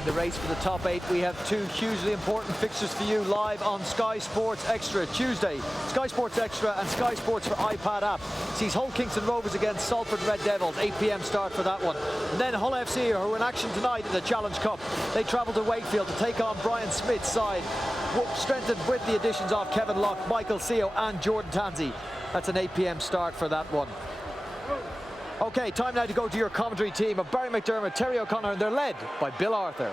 in the race for the top 8. We have two hugely important fixtures for you live on Sky Sports Extra. Tuesday, Sky Sports Extra and Sky Sports for iPad app sees Hull Kingston Rovers against Salford Red Devils, 8 p.m. start for that one. And then Hull FC, who are in action tonight in the Challenge Cup, they travel to Wakefield to take on Brian Smith's side, strengthened with the additions of Kevin Locke, Michael Seo and Jordan Tanzi. That's an 8 p.m. start for that one. Okay, time now to go to your commentary team of Barry McDermott, Terry O'Connor, and they're led by Bill Arthur.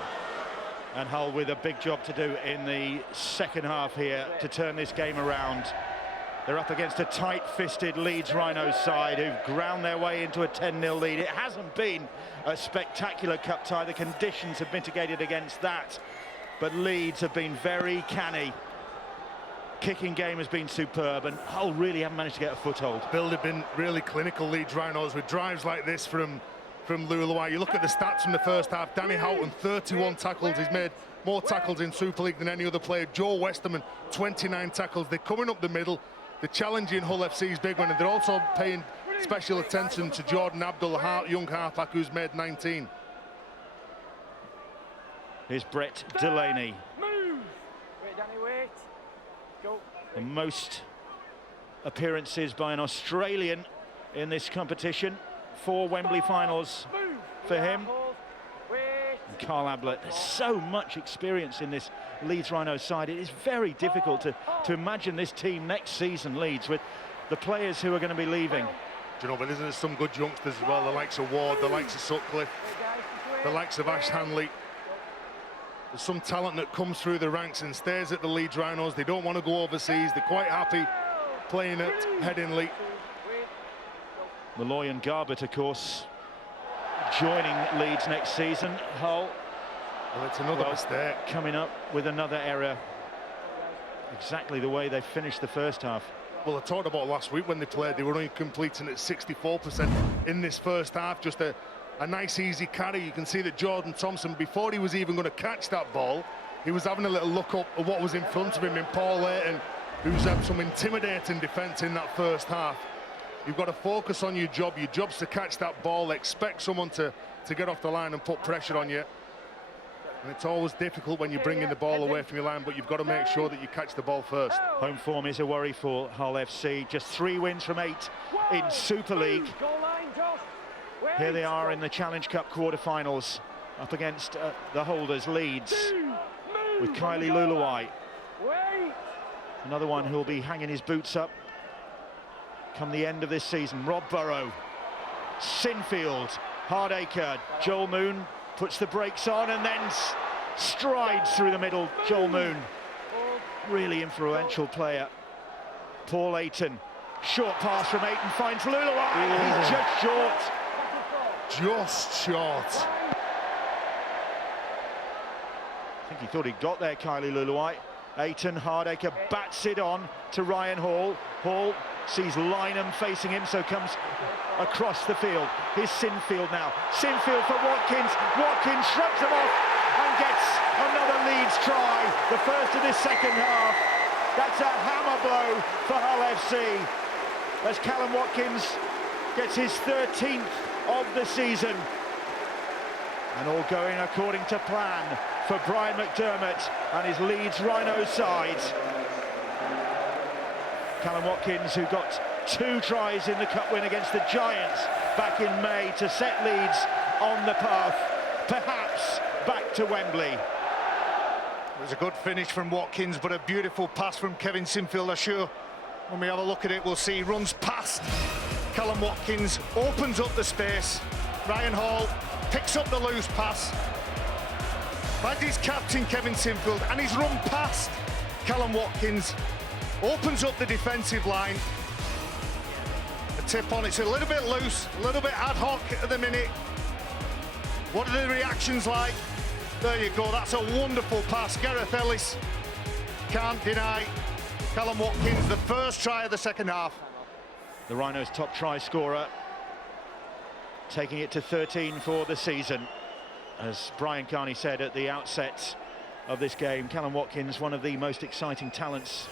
And Hull with a big job to do in the second half here to turn this game around. They're up against a tight-fisted Leeds Rhinos side who've ground their way into a 10-0 lead. It hasn't been a spectacular cup tie. The conditions have mitigated against that. But Leeds have been very canny. Kicking game has been superb, and Hull really haven't managed to get a foothold. Bill have been really clinical, Leeds Rhinos, with drives like this from Luluai. You look at the stats from the first half. Danny Houghton, 31 tackles. He's made more tackles in Super League than any other player. Joe Westerman, 29 tackles. They're coming up the middle. They're challenging Hull FC's big one, and they're also paying special attention to Jordan Abdul, the young halfback who's made 19. Here's Brett Delaney. Wait, Danny, wait. Go. The most appearances by an Australian in this competition. 4 Wembley finals for him. And Carl Ablett, there's so much experience in this Leeds Rhinos side. It is very difficult to imagine this team next season, Leeds, with the players who are going to be leaving. Do you know, but isn't there some good youngsters as well? The likes of Ward, the likes of Sutcliffe, the likes of Ash Hanley. There's some talent that comes through the ranks and stays at the Leeds Rhinos. They don't want to go overseas. They're quite happy playing at Headingley. Malloy and Garbett, of course, joining Leeds next season. Hull, well, it's another mistake. Coming up with another error. Exactly the way they finished the first half. Well, I talked about last week when they played. They were only completing at 64% in this first half. Just a nice easy carry. You can see that Jordan Thompson, before he was even going to catch that ball, he was having a little look up at what was in front of him in Paul Layton, who's had some intimidating defence in that first half. You've got to focus on your job. Your job's to catch that ball, expect someone to get off the line and put pressure on you. And it's always difficult when you're bringing the ball away from your line, but you've got to make sure that you catch the ball first. Home form is a worry for Hull FC. Just 3 wins from 8 in Super League. Here they are in the Challenge Cup quarter-finals, up against the holders, Leeds, with Kylie Luluai. Another one who'll be hanging his boots up come the end of this season. Rob Burrow, Sinfield, Hardacre, Joel Moon puts the brakes on and then strides through the middle. Joel Moon, really influential player. Paul Ayton, short pass from Ayton, finds Luluai. He's just short. Just short. I think he thought he got there, Kylie Luluai. Ayton, Hardacre bats it on to Ryan Hall. Hall sees Lynham facing him, so comes across the field. Here's Sinfield now. Sinfield for Watkins. Watkins shrugs him off and gets another Leeds try. The first of this second half. That's a hammer blow for Hull FC as Callum Watkins gets his 13th of the season. And all going according to plan for Brian McDermott and his Leeds Rhinos side. Callum Watkins, who got 2 tries in the cup win against the Giants back in May to set Leeds on the path, perhaps back to Wembley. It was a good finish from Watkins, but a beautiful pass from Kevin Sinfield. I'm sure when we have a look at it, we'll see he runs past Callum Watkins, opens up the space. Ryan Hall picks up the loose pass. Finds his captain, Kevin Sinfield, and he's run past Callum Watkins. Opens up the defensive line. A tip on, it's a little bit loose, a little bit ad hoc at the minute. What are the reactions like? There you go, that's a wonderful pass. Gareth Ellis can't deny Callum Watkins the first try of the second half. The Rhinos' top try scorer, taking it to 13 for the season. As Brian Carney said at the outset of this game, Callum Watkins, one of the most exciting talents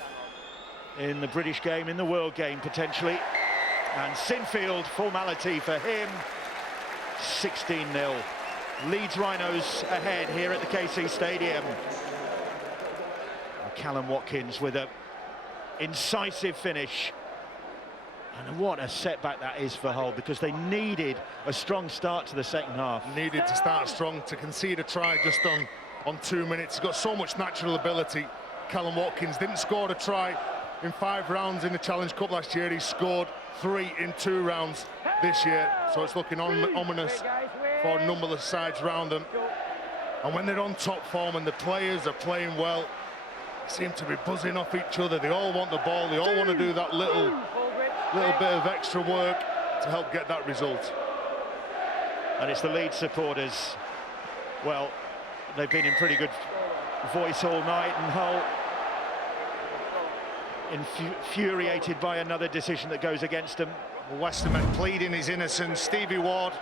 in the British game, in the world game potentially. And Sinfield, formality for him, 16-0. Leeds Rhinos ahead here at the KC Stadium. Callum Watkins with an incisive finish. And what a setback that is for Hull, because they needed a strong start to the second half. Needed to start strong, to concede a try just on 2 minutes. He's got so much natural ability. Callum Watkins didn't score a try in 5 rounds in the Challenge Cup last year. He scored 3 in 2 rounds this year. So it's looking ominous for numberless sides round them. And when they're on top form and the players are playing well, they seem to be buzzing off each other. They all want the ball. They all want to do that little bit of extra work to help get that result. And it's the Leeds supporters. Well, they've been in pretty good voice all night, and Hull infuriated by another decision that goes against them. Westerman pleading his innocence. Stevie Ward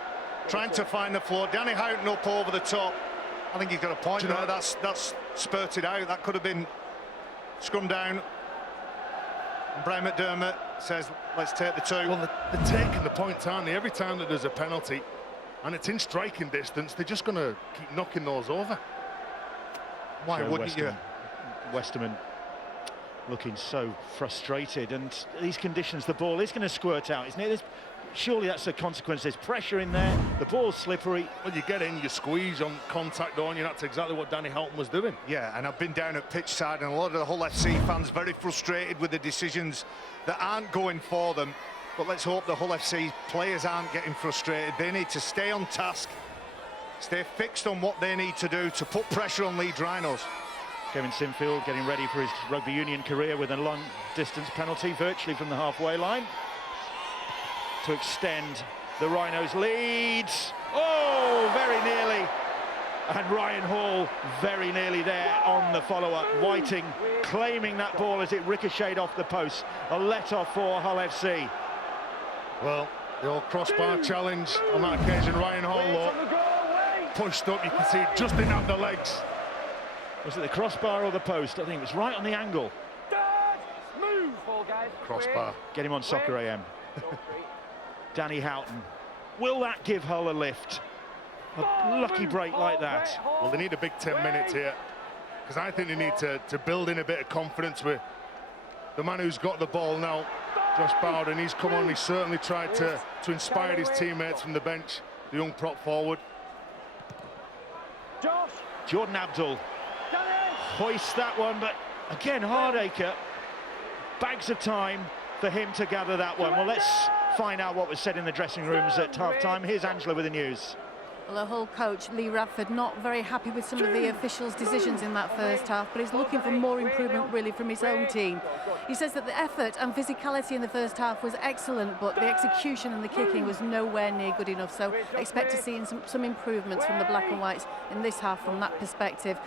trying to find the floor. Danny Houghton up over the top. I think he's got a point there. That's spurted out. That could have been scrum down. And Brian McDermott says, let's take the 2. Well, they're taking the points, aren't they? Every time that there's a penalty and it's in striking distance, they're just going to keep knocking those over. Why wouldn't you? Westerman looking so frustrated, and these conditions, the ball is going to squirt out, isn't it? Surely that's a consequence. There's pressure in there, the ball's slippery. Well, you get in, you squeeze on contact on you. That's exactly what Danny Houghton was doing. Yeah, and I've been down at pitch side, and a lot of the Hull FC fans very frustrated with the decisions that aren't going for them. But let's hope the Hull FC players aren't getting frustrated. They need to stay on task, stay fixed on what they need to do to put pressure on Leeds Rhinos. Kevin Sinfield getting ready for his rugby union career with a long distance penalty virtually from the halfway line to extend the Rhinos' leads. Oh, very nearly. And Ryan Hall very nearly there on the follow-up. Whiting claiming that ball as it ricocheted off the post. A let-off for Hull FC. Well, the old crossbar challenge on that occasion. Ryan Hall pushed up. You can see it just in at the legs. Was it the crossbar or the post? I think it was right on the angle. Crossbar. Get him on Soccer AM. Danny Houghton. Will that give Hull a lift? A lucky break like that. Well, they need a big 10 minutes here, because I think they need to build in a bit of confidence with the man who's got the ball now, Josh Bowden. He's come on, he's certainly tried to inspire his teammates from the bench, the young prop forward. Jordan Abdul hoists that one, but again, Hardacre, bags of time for him to gather that one. Well, let's find out what was said in the dressing rooms at half-time. Here's Angela with the news. Well, the Hull coach, Lee Radford, not very happy with some of the officials' decisions in that first half, but he's looking for more improvement, really, from his own team. He says that the effort and physicality in the first half was excellent, but the execution and the kicking was nowhere near good enough. So expect to see some improvements from the Black and Whites in this half from that perspective.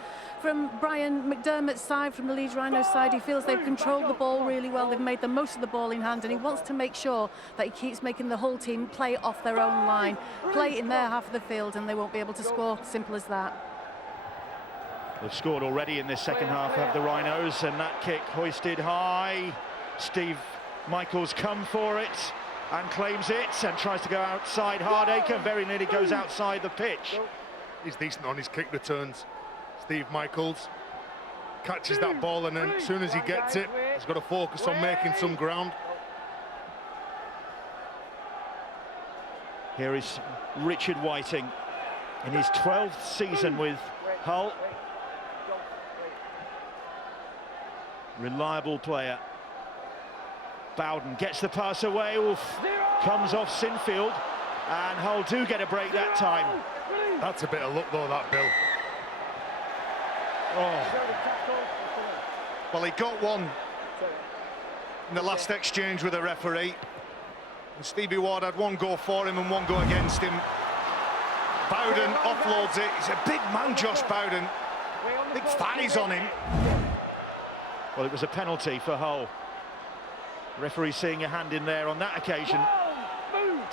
From Brian McDermott's side, from the Leeds Rhinos side, he feels they've controlled the ball really well. They've made the most of the ball in hand, and he wants to make sure that he keeps making the whole team play off their own line, play in their half of the field, and they won't be able to score. Simple as that. They've scored already in this second half, have the Rhinos, and that kick hoisted high. Steve Michaels come for it and claims it and tries to go outside. Hardacre very nearly goes outside the pitch. He's decent on his kick returns. Steve Michaels catches that ball, and then as soon as he gets it, he's got to focus on making some ground. Here is Richard Whiting in his 12th season with Hull. Reliable player. Bowden gets the pass away. Oof. Comes off Sinfield, and Hull do get a break that time. That's a bit of luck though, that, Bill. Oh. Well, he got one in the last exchange with the referee. And Stevie Ward had one go for him and one go against him. Bowden offloads it. He's a big man, Josh Bowden. Big thighs on him. Well, it was a penalty for Hull. Referee seeing a hand in there on that occasion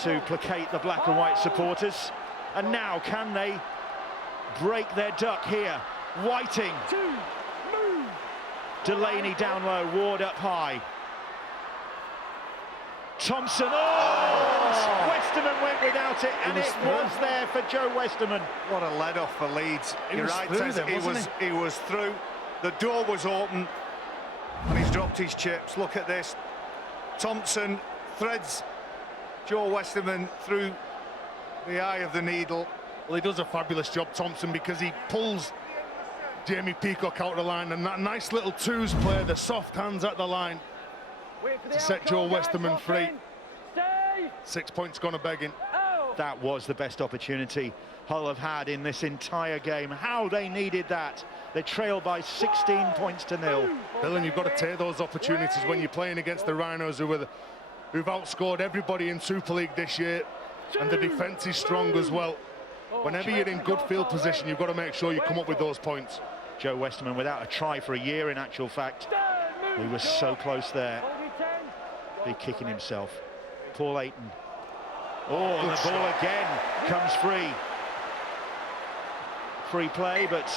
to placate the black and white supporters. And now, can they break their duck here? Whiting. Delaney down low, Ward up high. Thompson. Oh! Westerman went without it, and it was there for Joe Westerman. What a let-off for Leeds. You're right, Tez, he was through. The door was open, and he's dropped his chips. Look at this. Thompson threads Joe Westerman through the eye of the needle. Well, he does a fabulous job, Thompson, because he pulls Jamie Peacock out of the line, and that nice little twos play, the soft hands at the line to set Joe Westerman free. 6 points gone a begging. That was the best opportunity Hull have had in this entire game. How they needed that. They trailed by 16 points to 0. Dylan, you've got to take those opportunities when you're playing against the Rhinos, who've outscored everybody in Super League this year, and the defence is strong as well. Whenever you're in good field position, you've got to make sure you come up with those points. Joe Westerman without a try for a year, in actual fact. He was so close there. Be kicking himself. Paul Ayton. Oh, and the ball again comes free. Free play, but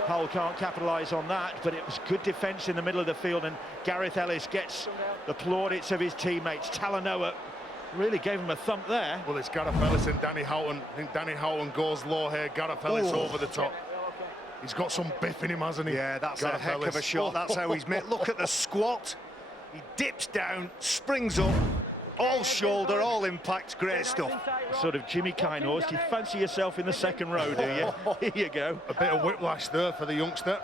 Hull can't capitalise on that. But it was good defence in the middle of the field, and Gareth Ellis gets the plaudits of his teammates. Talanoa really gave him a thump there. Well, it's Gareth Ellis and Danny Houghton. I think Danny Houghton goes low here. Gareth Ellis over the top. He's got some biff in him, hasn't he? Yeah, that's Gareth a heck Ellis. of a shot. That's how he's made. Look at the squat. He dips down, springs up, all shoulder, all impact. Great stuff. Sort of Jimmy Kinehorst. Do you fancy yourself in the second row, do you? Here you go. A bit of whiplash there for the youngster.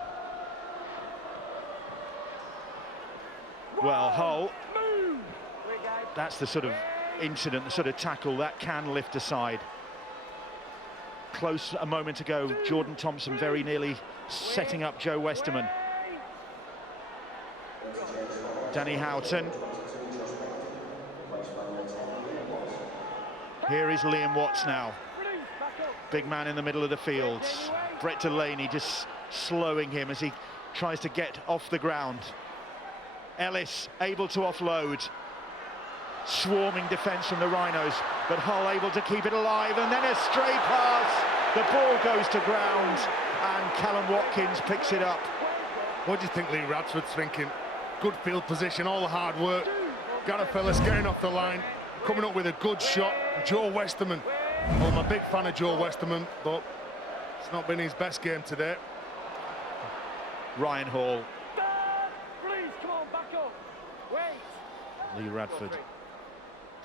Well, Hull, that's the sort of incident, the sort of tackle that can lift aside. Close a moment ago, Jordan Thompson very nearly setting up Joe Westerman. Danny Houghton. Here is Liam Watts now. Big man in the middle of the field. Brett Delaney just slowing him as he tries to get off the ground. Ellis able to offload. Swarming defence from the Rhinos, but Hull able to keep it alive, and then a stray pass. The ball goes to ground, and Callum Watkins picks it up. What do you think Lee Radford's thinking? Good field position, all the hard work. Gareth Ellis getting off the line, coming up with a good shot. Joe Westerman. Well, I'm a big fan of Joe Westerman, but it's not been his best game today. Ryan Hall. Please, come on, back up. Wait. Lee Radford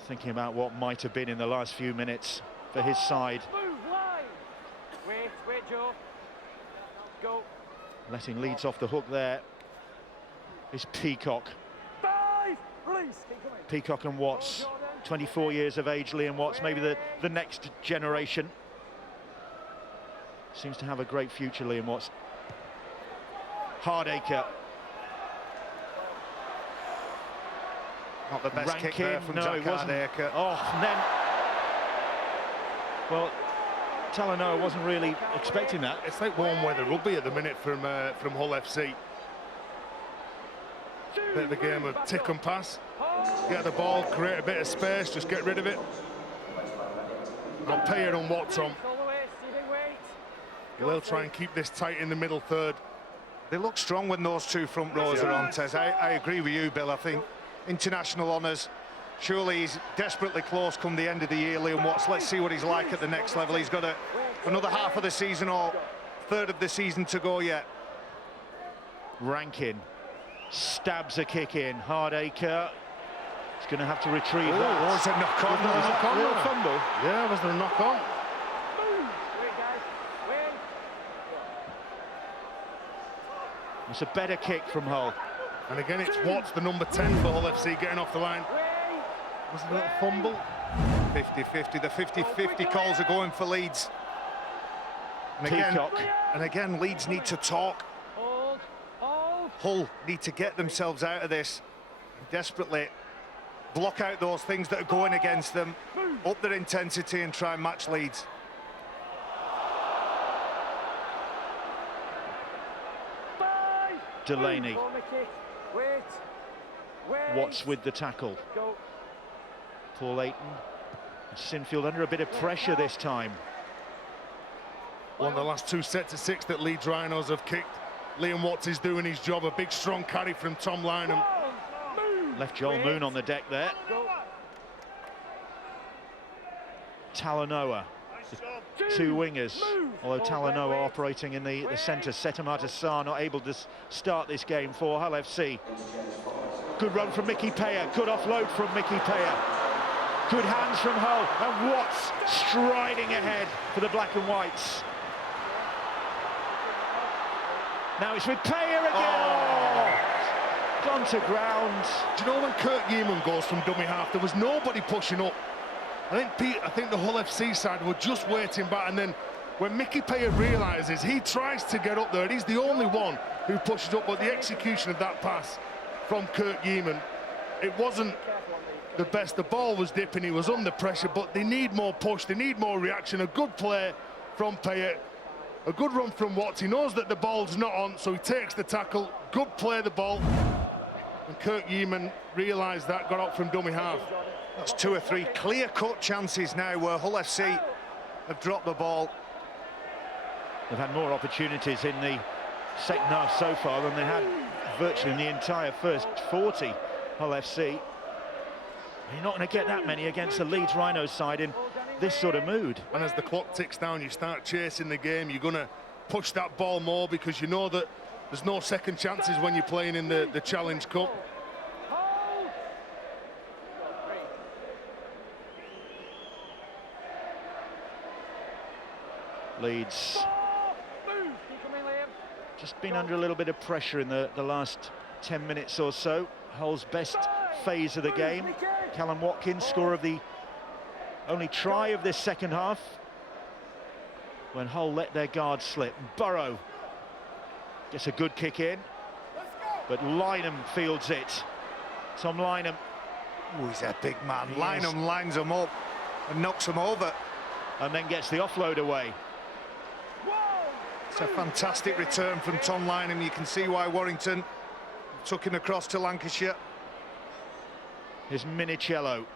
thinking about what might have been in the last few minutes for his side. Move, line. Wait, Joe. Go. Letting Leeds off the hook there is Peacock. 5, release. Keep coming. Peacock and Watts, 24 years of age, Liam Watts, maybe the next generation. Seems to have a great future, Liam Watts. Hardacre. Not the best kick there from Jack Hardacre. Oh, and then... Well, Talanoa wasn't really expecting that. It's like warm weather rugby at the minute from Hull FC. Bit of a game of tick and pass. Get the ball, create a bit of space, just get rid of it. Got Payer and Watts on. They'll try and keep this tight in the middle third. They look strong when those two front rows are on, Tez. I agree with you, Bill. I think international honours, surely he's desperately close come the end of the year, Liam Watts. Let's see what he's like at the next level. He's got another half of the season or third of the season to go yet. Rankin stabs a kick in. Hardacre is going to have to retrieve that. Was it knock on? Real fumble. Yeah, was there a knock on? It's a better kick from Hull. And again, it's Watts, the number 10 for Hull FC, getting off the line. Was it a little fumble? 50-50. The 50-50 calls are going for Leeds. And again, Leeds need to talk. Hull need to get themselves out of this and desperately block out those things that are going against them, up their intensity and try and match Leeds. Delaney. Watts with the tackle. Paul Ayton. Sinfield under a bit of pressure this time. One of the last 2 sets of 6 that Leeds Rhinos have kicked. Liam Watts is doing his job. A big strong carry from Tom Lynham. Left Joel Moon on the deck there. Talanoa. Two wingers, although Talanoa operating in the centre. Setamata Sarr not able to start this game for Hull FC. Good run from Mickey Paya, good offload from Mickey Paya. Good hands from Hull, and Watts striding ahead for the black and whites. Now it's with Paya again. Gone to ground. Do you know when Kurt Yeaman goes from dummy half, there was nobody pushing up. I think the Hull FC side were just waiting back, and then when Mickey Paya realises, he tries to get up there, and he's the only one who pushes up, but the execution of that pass from Kurt Yeaman, it wasn't the best. The ball was dipping, he was under pressure, but they need more push, they need more reaction. A good play from Paya, a good run from Watts. He knows that the ball's not on, so he takes the tackle. Good play the ball, and Kurt Yeaman realised that, got out from dummy half. That's 2 or 3 clear-cut chances now where Hull FC have dropped the ball. They've had more opportunities in the second half so far than they had virtually in the entire first 40, Hull FC. You're not going to get that many against the Leeds Rhinos side in this sort of mood. And as the clock ticks down, you start chasing the game. You're going to push that ball more because you know that there's no second chances when you're playing in the Challenge Cup. Leeds just been under a little bit of pressure in the last 10 minutes or so. Hull's best phase of the game. Callum Watkins, scorer of the only try of this second half, when Hull let their guard slip. Burrow gets a good kick in, but Lynham fields it. Tom Lynham. Oh, he's a big man. Lynham lines him up and knocks him over. And then gets the offload away. It's a fantastic return from Tom Lynham. You can see why Warrington took him across to Lancashire. Here's Minicello.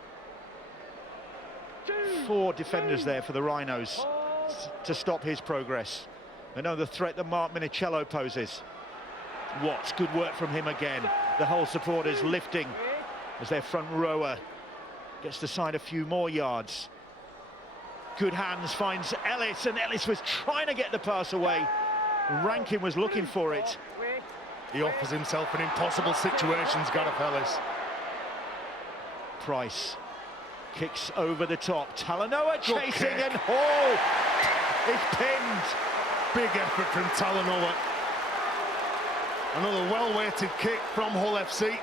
4 defenders there for the Rhinos to stop his progress. They know the threat that Mark Minicello poses. Watts, good work from him again. The Hull supporters lifting as their front rower gets to side a few more yards. Good hands, finds Ellis, and Ellis was trying to get the pass away. Rankin was looking for it. He offers himself in impossible situations, Gareth Ellis. Price kicks over the top. Talanoa chasing, and Hall is pinned. Big effort from Talanoa. Another well-weighted kick from Hull FC.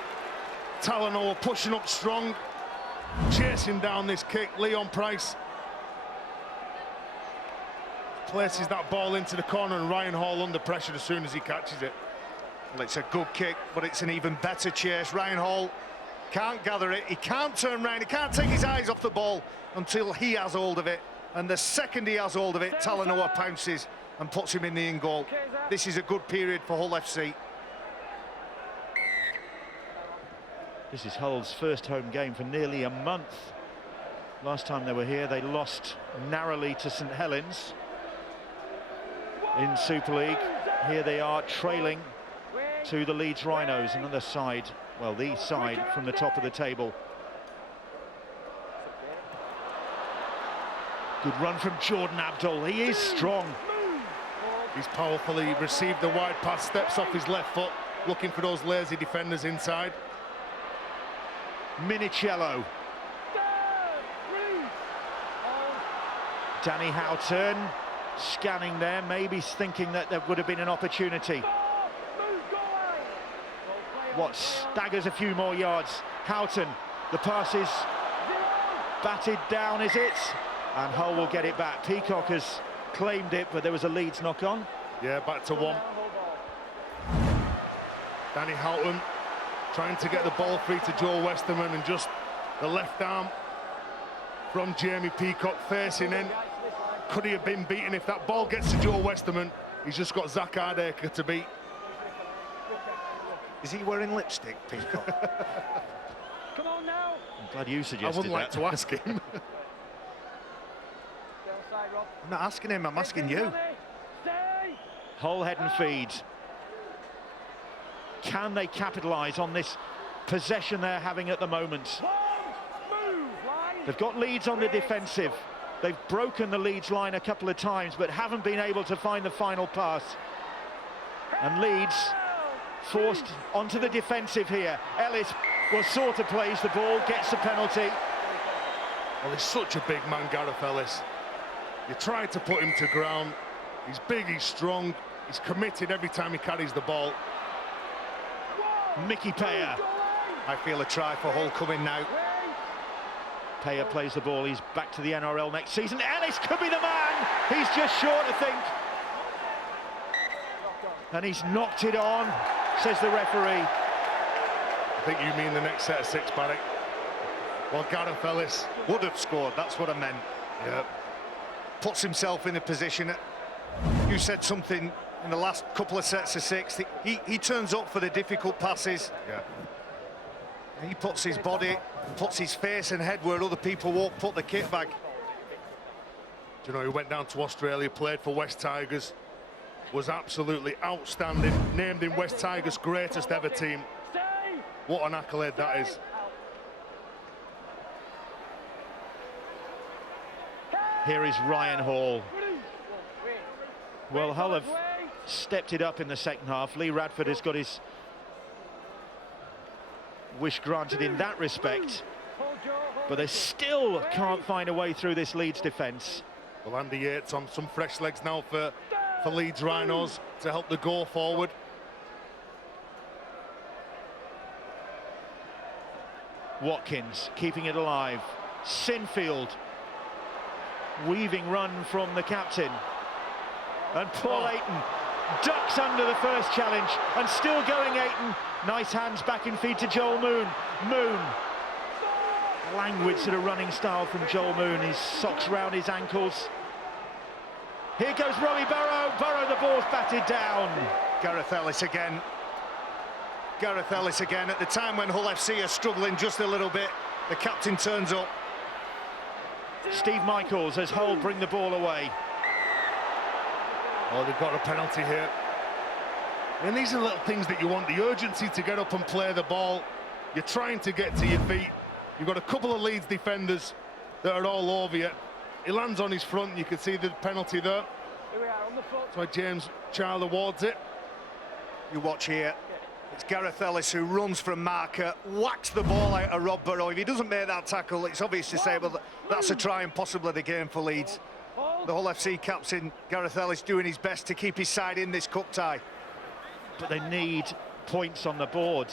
Talanoa pushing up strong, chasing down this kick. Leon Price places that ball into the corner, and Ryan Hall under pressure as soon as he catches it. Well, it's a good kick, but it's an even better chase. Ryan Hall can't gather it, he can't turn round, he can't take his eyes off the ball until he has hold of it, and the second he has hold of it, Talanoa pounces and puts him in the in goal. This is a good period for Hull FC. This is Hull's first home game for nearly a month. Last time they were here, they lost narrowly to St Helens in Super League. Here they are trailing to the Leeds Rhinos, another side, well, the side from the top of the table. Good run from Jordan Abdul. He is strong. He's powerful. He received the wide pass, steps off his left foot, looking for those lazy defenders inside. Minicello. Danny Houghton scanning there, maybe thinking that there would have been an opportunity. Watts staggers a few more yards. Houghton, the pass is batted down, is it? And Hull will get it back. Peacock has claimed it, but there was a Leeds knock on. Yeah, back to 1. Danny Houghton trying to get the ball free to Joe Westerman, and just the left arm from Jamie Peacock facing in. Could he have been beaten? If that ball gets to Joe Westerman, he's just got Zach Hardaker to beat. Is he wearing lipstick, Peacock? Come on now. I'm glad you suggested that. I wouldn't like to ask him. I'm not asking him, I'm asking you. Hull head and feed. Can they capitalise on this possession they're having at the moment? They've got Leeds on the defensive. They've broken the Leeds line a couple of times, but haven't been able to find the final pass. And Leeds forced onto the defensive here. Ellis sort of plays the ball, gets the penalty. Well, he's such a big man, Gareth Ellis. You try to put him to ground. He's big, he's strong, he's committed every time he carries the ball. Mickey Payer. I feel a try for Hull coming now. Payer plays the ball, he's back to the NRL next season. Ellis could be the man! He's just short, I think. And he's knocked it on, says the referee. I think you mean the next set of 6, Barry. Well, Gareth Ellis Would have scored, that's what I meant. yeah, Puts himself in a position. You said something in the last couple of sets of 6. He turns up for the difficult passes. yeah. He puts his body, puts his face and head where other people won't put the kit bag. Do you know, he went down to Australia, played for West Tigers, was absolutely outstanding, named in West Tigers' greatest ever team. What an accolade that is. Here is Ryan Hall. Well, Hull have stepped it up in the second half. Lee Radford has got his wish granted in that respect, but they still can't find a way through this Leeds defence. Well, Andy Yates on some fresh legs now for Leeds Rhinos to help the goal forward. Watkins keeping it alive. Sinfield. Weaving run from the captain. And Paul Ayton ducks under the first challenge, and still going Ayton. Nice hands back in feed to Joel Moon. Moon. Languid sort of running style from Joel Moon. His socks round his ankles. Here goes Robbie Burrow. Burrow, the ball's batted down. Gareth Ellis again. Gareth Ellis again. At the time when Hull FC are struggling just a little bit, the captain turns up. Steve Michaels as Hull bring the ball away. Oh, they've got a penalty here. And these are little things that you want, the urgency to get up and play the ball. You're trying to get to your feet. You've got a couple of Leeds defenders that are all over you. He lands on his front, you can see the penalty there. That's why James Child awards it. You watch here. It's Gareth Ellis who runs from marker, whacks the ball out of Rob Burrow. If he doesn't make that tackle, it's obvious to say, well, that's a try and possibly the game for Leeds. The Hull FC captain, Gareth Ellis, doing his best to keep his side in this cup tie. But they need points on the board.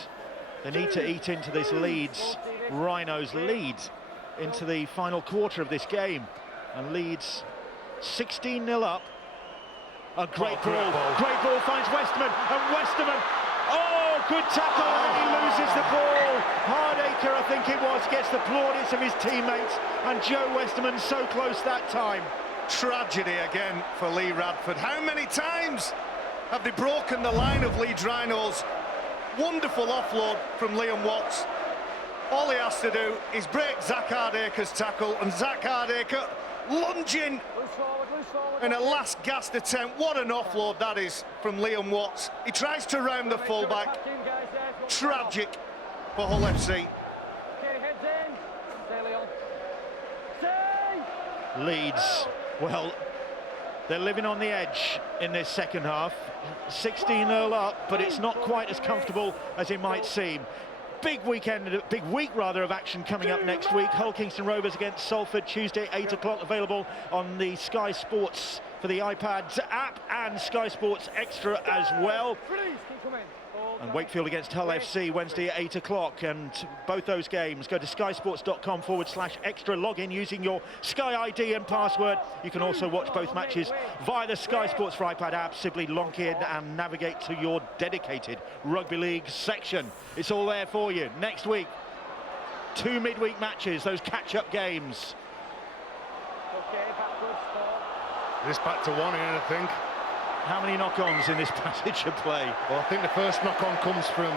They need to eat into this Leeds Rhinos lead into the final quarter of this game. And Leeds 16-0 up. A great ball. Great ball finds Westerman, and Westerman, oh, good tackle, and he loses the ball. Hardacre, I think it was, gets the plaudits of his teammates, and Joe Westerman so close that time. Tragedy again for Lee Radford. How many times have they broken the line of Leeds Rhinos? Wonderful offload from Liam Watts. All he has to do is break Zach Hardacre's tackle, and Zach Hardacre lunging in a last gasp attempt. What an offload that is from Liam Watts. He tries to round the fullback. Tragic for Hull FC. Leeds, well, they're living on the edge in this second half. 16-0 up, but it's not quite as comfortable as it might seem. Big week of action coming up next week. Hull Kingston Rovers against Salford, Tuesday 8 o'clock, available on the Sky Sports for the iPads app and Sky Sports Extra as well. And Wakefield against Hull FC Wednesday at 8 o'clock. And both those games, go to skysports.com/extra, log in using your Sky ID and password. You can also watch both matches via the Sky Sports for iPad app. Simply log in and navigate to your dedicated rugby league section. It's all there for you. Next week, 2 midweek matches, those catch-up games. This back to 1 here, I think. How many knock-ons in this passage of play? Well, I think the first knock-on comes from...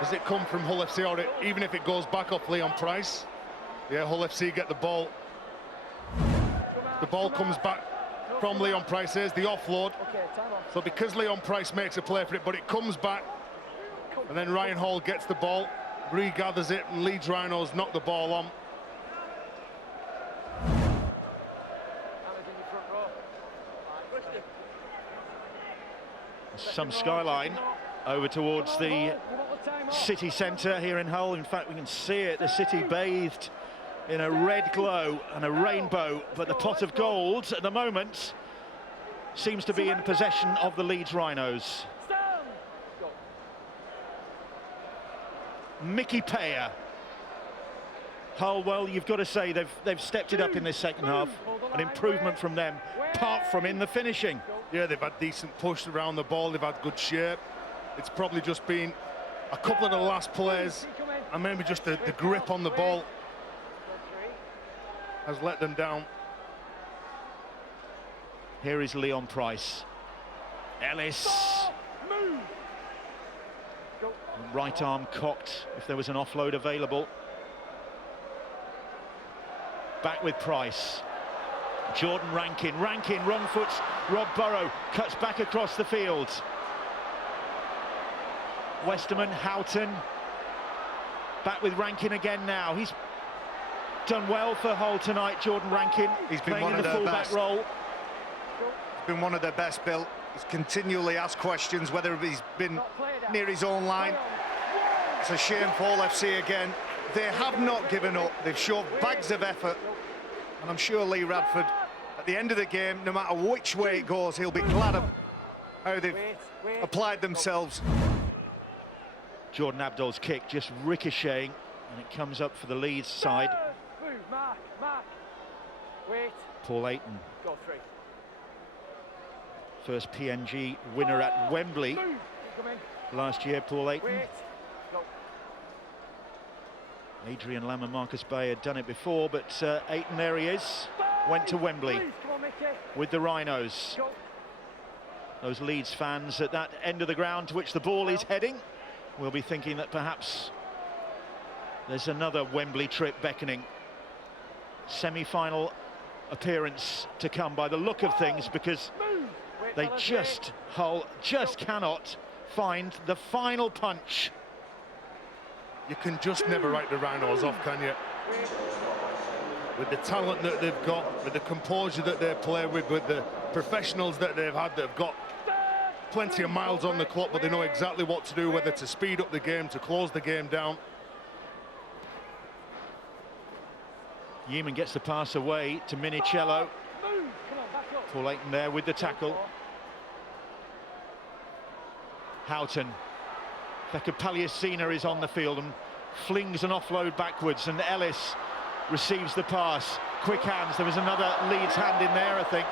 Does it come from Hull FC, or even if it goes back off Leon Price? Yeah, Hull FC get the ball. The ball comes back from Leon Price. There's the offload. So because Leon Price makes a play for it, but it comes back, and then Ryan Hall gets the ball, regathers it, and Leeds Rhinos knock the ball on. Some skyline over towards the city centre here in Hull. In fact, we can see it, the city bathed in a red glow and a rainbow, but the pot of gold at the moment seems to be in possession of the Leeds Rhinos. Mickey Payer. Hull, well, you've got to say they've stepped it up in this second half. An improvement from them, apart from in the finishing. Yeah, they've had decent push around the ball, they've had good shape. It's probably just been a couple of the last players and maybe just the grip on the ball has let them down. Here is Leon Price. Ellis. Right arm cocked if there was an offload available. Back with Price. Jordan Rankin, wrong foot. Rob Burrow cuts back across the field. Westerman, Houghton. Back with Rankin again now. He's done well for Hull tonight, Jordan Rankin. He's been playing one in of the their fullback best. role. He's been one of their best, Bill. He's continually asked questions whether he's been near his own line. It's a shame for Hull FC again. They have not given up. They've shown bags of effort. And I'm sure Lee Radford, at the end of the game, no matter which way it goes, he'll be glad of how they've applied themselves. Jordan Abdul's kick just ricocheting, and it comes up for the Leeds side. Paul Ayton. First PNG winner at Wembley last year, Paul Ayton. Adrian Lam and Marcus Bay had done it before, but Ayton, there he is, went to Wembley with the Rhinos. Those Leeds fans at that end of the ground to which the ball is heading will be thinking that perhaps there's another Wembley trip beckoning. Semi-final appearance to come by the look of things, because they Hull just cannot find the final punch. You can just never write the Rhinos off, can you? With the talent that they've got, with the composure that they play with the professionals that they've had, that have got plenty of miles on the clock, but they know exactly what to do, whether to speed up the game, to close the game down. Yeaman gets the pass away to Minicello. Paul Ayton there with the tackle. Houghton. Pekka Palliasina is on the field and flings an offload backwards, and Ellis receives the pass. Quick hands. There was another Leeds hand in there, I think.